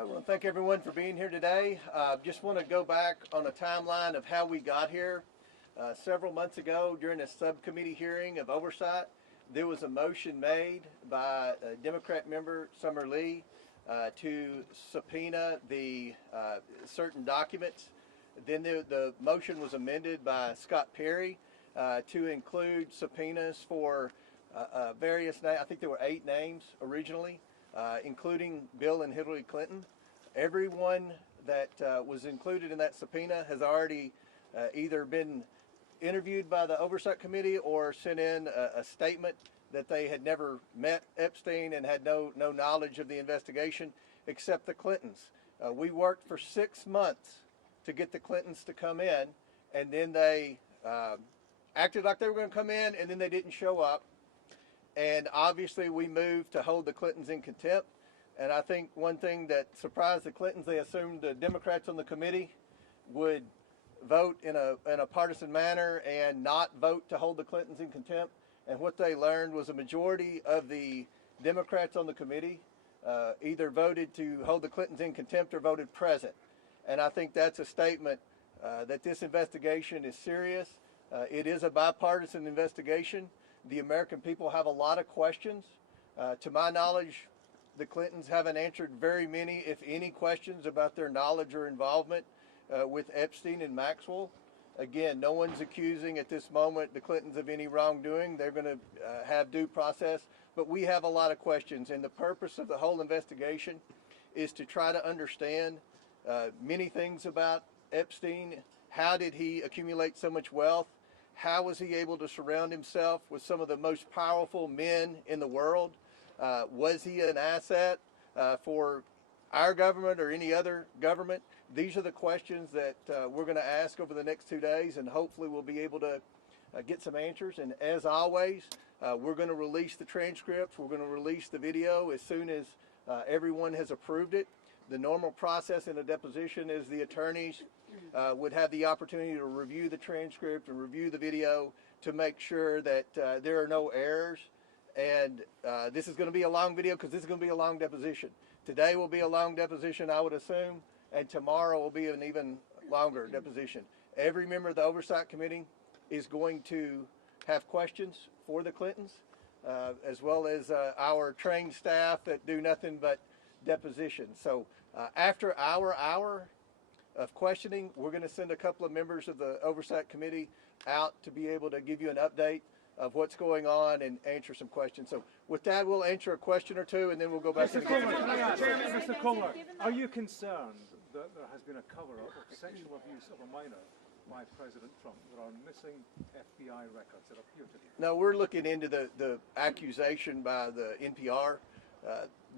I want to thank everyone for being here today. Just want to go back on a timeline of how we got here. Several months ago, during a subcommittee hearing of oversight, there was a motion made by Democrat member Summer Lee to subpoena the certain documents. Then the motion was amended by Scott Perry to include subpoenas for various names. I think there were 8 names originally, including Bill and Hillary Clinton. Everyone that was included in that subpoena has already either been interviewed by the Oversight Committee or sent in a statement that they had never met Epstein and had no knowledge of the investigation, except the Clintons. We worked for 6 months to get the Clintons to come in, and then they acted like they were going to come in, and then they didn't show up. And obviously we moved to hold the Clintons in contempt. And I think one thing that surprised the Clintons, they assumed the Democrats on the committee would vote in a partisan manner and not vote to hold the Clintons in contempt. And what they learned was a majority of the Democrats on the committee either voted to hold the Clintons in contempt or voted present. And I think that's a statement that this investigation is serious. It is a bipartisan investigation. The American people have a lot of questions. To my knowledge, the Clintons haven't answered very many, if any, questions about their knowledge or involvement with Epstein and Maxwell. Again, no one's accusing at this moment the Clintons of any wrongdoing. They're going to have due process. But we have a lot of questions, and the purpose of the whole investigation is to try to understand many things about Epstein. How did he accumulate so much wealth? How was he able to surround himself with some of the most powerful men in the world? Was he an asset for our government or any other government? These are the questions that we're going to ask over the next 2 days, and hopefully we'll be able to get some answers. And as always, we're going to release the transcripts. We're going to release the video as soon as everyone has approved it. The normal process in a deposition is the attorneys would have the opportunity to review the transcript and review the video to make sure that there are no errors. And this is going to be a long video because this is going to be a long deposition. Today will be a long deposition, I would assume, and tomorrow will be an even longer deposition. Every member of the Oversight Committee is going to have questions for the Clintons, as well as our trained staff that do nothing but depositions. So after our hour of questioning, we're going to send a couple of members of the Oversight Committee out to be able to give you an update of what's going on and answer some questions. So with that, we'll answer a question or two, and then we'll go back to the Mr. Kumler, are you concerned that there has been a cover-up of sexual abuse of a minor by President Trump? There are missing FBI records that appear to be. No, we're looking into the accusation by the NPR.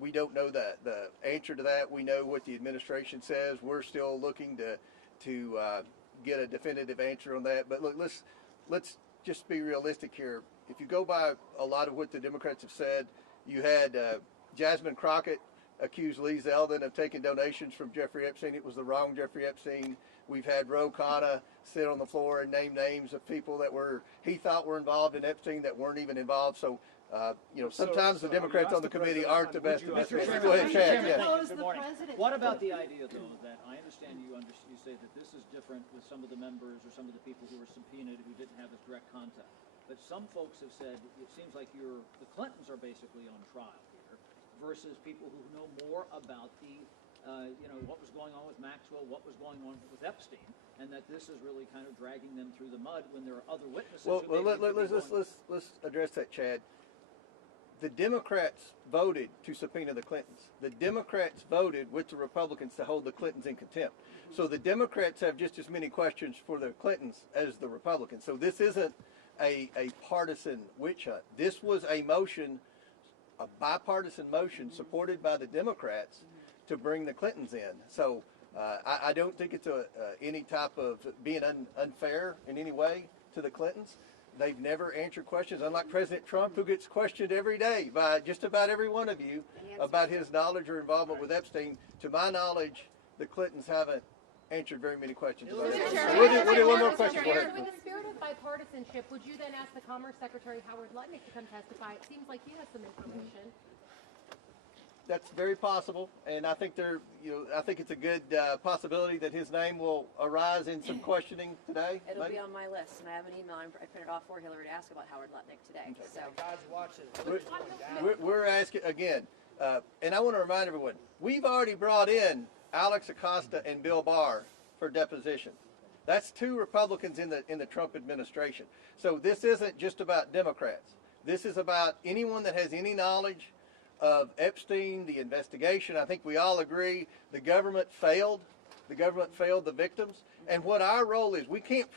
We don't know the answer to that. We know what the administration says. We're still looking to get a definitive answer on that. But look, let's just be realistic here. If you go by a lot of what the Democrats have said, you had Jasmine Crockett accused Lee Zeldin of taking donations from Jeffrey Epstein. It was the wrong Jeffrey Epstein. We've had Ro Khanna sit on the floor and name names of people that he thought were involved in Epstein that weren't even involved. So, sometimes the Democrats on the committee aren't the best investigators. Go ahead, Chad. Yes. Good morning. What about the idea, though, that I understand you say that this is different with some of the members or some of the people who were subpoenaed who didn't have this direct contact. But some folks have said it seems like the Clintons are basically on trial here versus people who know more about what was going on with Maxwell, what was going on with Epstein, and that this is really kind of dragging them through the mud when there are other witnesses. Let's address that, Chad. The Democrats voted to subpoena the Clintons. The Democrats voted with the Republicans to hold the Clintons in contempt. So the Democrats have just as many questions for the Clintons as the Republicans. So this isn't a partisan witch hunt. This was a motion, a bipartisan motion supported by the Democrats to bring the Clintons in. So I don't think it's any type of being unfair in any way to the Clintons. They've never answered questions, unlike President Trump, who gets questioned every day by just about every one of you about his knowledge or involvement with Epstein. To my knowledge, the Clintons haven't answered very many questions about it. So we'll do one more question. Go ahead. In the spirit of bipartisanship, would you then ask the Commerce Secretary Howard Lutnick to come testify? It seems like he has some information. that's very possible, and I think I think it's a good possibility that his name will arise in some questioning today. It'll maybe? be on my list, and I have an email I printed off for Hillary to ask about Howard Lutnick today. So God's watching. We're asking again, and I want to remind everyone, we've already brought in Alex Acosta and Bill Barr for deposition. That's 2 Republicans in the Trump administration. So this isn't just about Democrats. This is about anyone that has any knowledge of Epstein, the investigation. I think we all agree the government failed. The government failed the victims. And what our role is, we can't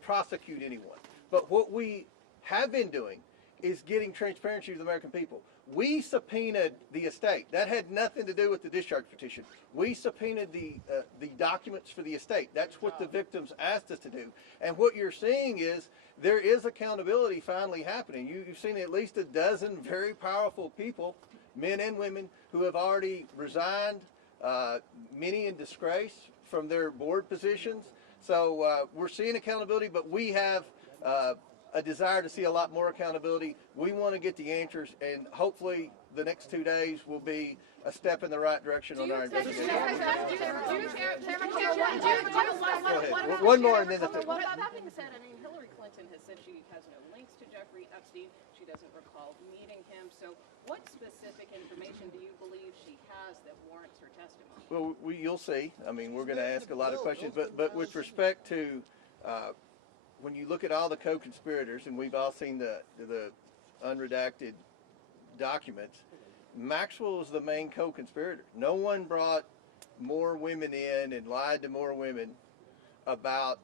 prosecute anyone. But what we have been doing is getting transparency to the American people. We subpoenaed the estate. That had nothing to do with the discharge petition. We subpoenaed the documents for the estate. That's what the victims asked us to do. And what you're seeing is there is accountability finally happening. You've seen at least a dozen very powerful people, men and women, who have already resigned, many in disgrace from their board positions. So we're seeing accountability, but we have a desire to see a lot more accountability. We want to get the answers, and hopefully the next 2 days will be a step in the right direction on our investigation. One more, and then That being said, I mean, Hillary Clinton has said she has no links to Jeffrey Epstein. She doesn't recall meeting him. So what specific information do you believe she has that warrants her testimony? Well, you'll see. I mean, we're going to ask a lot of questions, but with respect to when you look at all the co-conspirators, and we've all seen the unredacted documents, Maxwell was the main co-conspirator. No one brought more women in and lied to more women about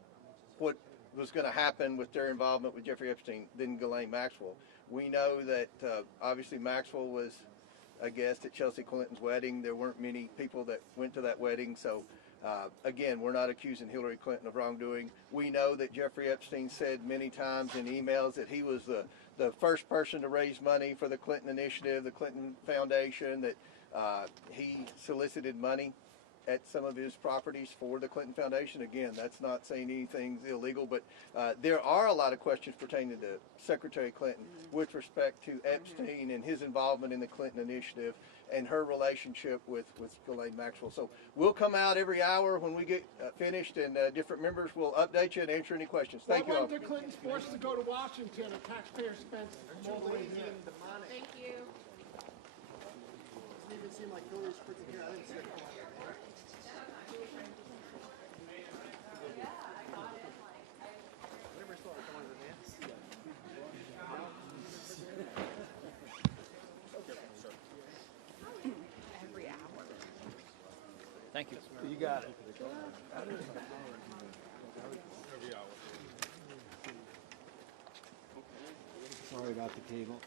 what was going to happen with their involvement with Jeffrey Epstein than Ghislaine Maxwell. We know that obviously Maxwell was a guest at Chelsea Clinton's wedding. There weren't many people that went to that wedding, so again, we're not accusing Hillary Clinton of wrongdoing. We know that Jeffrey Epstein said many times in emails that he was the first person to raise money for the Clinton Initiative, the Clinton Foundation, that he solicited money at some of his properties for the Clinton Foundation. Again, that's not saying anything's illegal, but there are a lot of questions pertaining to Secretary Clinton with respect to Epstein and his involvement in the Clinton Initiative and her relationship with Ghislaine Maxwell. So we'll come out every hour when we get finished, and different members will update you and answer any questions. Thank you all. Why weren't the Clintons forced to go to Washington and taxpayers spent all the way here? Thank you. Doesn't even seem like Hillary's quick to hear. I didn't say that. Thank you. You got it. Sorry about the cable.